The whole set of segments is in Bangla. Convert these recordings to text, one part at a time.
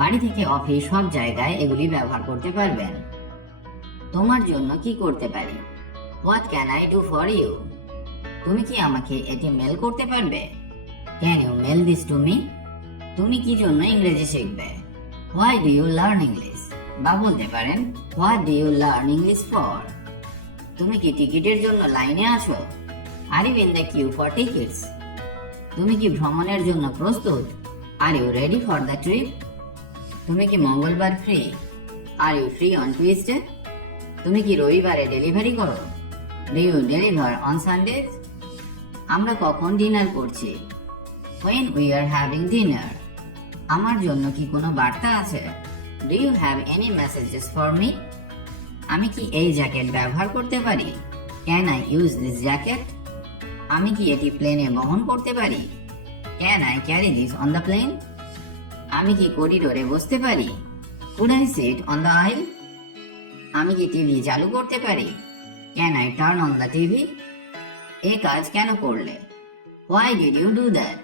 বাড়ি থেকে অফিস সব জায়গায় এগুলি ব্যবহার করতে পারবেন। তোমার জন্য কি করতে পারি? What can I do for you? তুমি কি আমাকে এটি মেল করতে পারবে? Can you mail this to me? তুমি কি জন্য ইংরেজি শিখবে? Why do you learn English? বা বলতে পারেন what do you learn English for? তুমি কি টিকিটের জন্য লাইনে আছো? Are you in the queue for tickets? তুমি কি ভ্রমণের জন্য প্রস্তুত? Are you ready for the trip? তুমি কি মঙ্গলবার free? R you free on Tuesday? তুমি কি রবিবারে ডেলিভারি করো? Do you deliver on Sundays? আমরা কখন ডিনার করছি? When we are having dinner? আমার জন্য কি কোনো বার্তা আছে? Do you have any messages for me? আমি কি এই জ্যাকেট ব্যবহার করতে পারি? Can I use this jacket? আমি কি এটি প্লেনে বহন করতে পারি? Can I carry this on the plane? আমি কি করিডোরে বসতে পারি? Could I sit on the aisle? আমি কি টিভি চালু করতে পারি? Can I turn on the TV? এই কাজ কেন করলে? Why did you do that?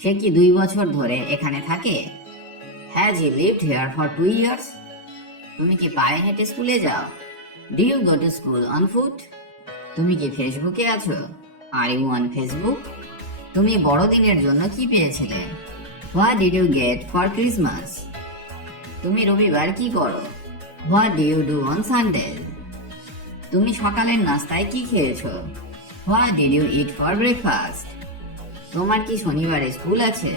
সে কি 2 বছর ধরে এখানে থাকে? Has he lived here for 2 years? তুমি কি পায়ে হেঁটে স্কুলে যাও? Do you go to school on foot? তুমি কি ফেসবুকে আছো? Are you on Facebook? তুমি বড়দিনের জন্য কি পেয়েছিলে? What did you get for Christmas? তুমি রবিবার কি করো? What do you do on Sunday? তুমি সকালের নাস্তায় কি খেয়েছো? What did you eat for breakfast? তোমার কি শনিবারে স্কুল আছে?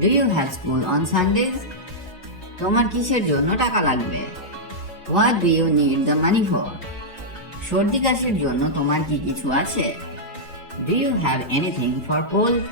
Do you have school on Sundays? তোমার কিসের জন্য টাকা লাগবে? What do you need the money for? সর্দি কাশির জন্য তোমার কি কিছু আছে? Do you have anything for cold?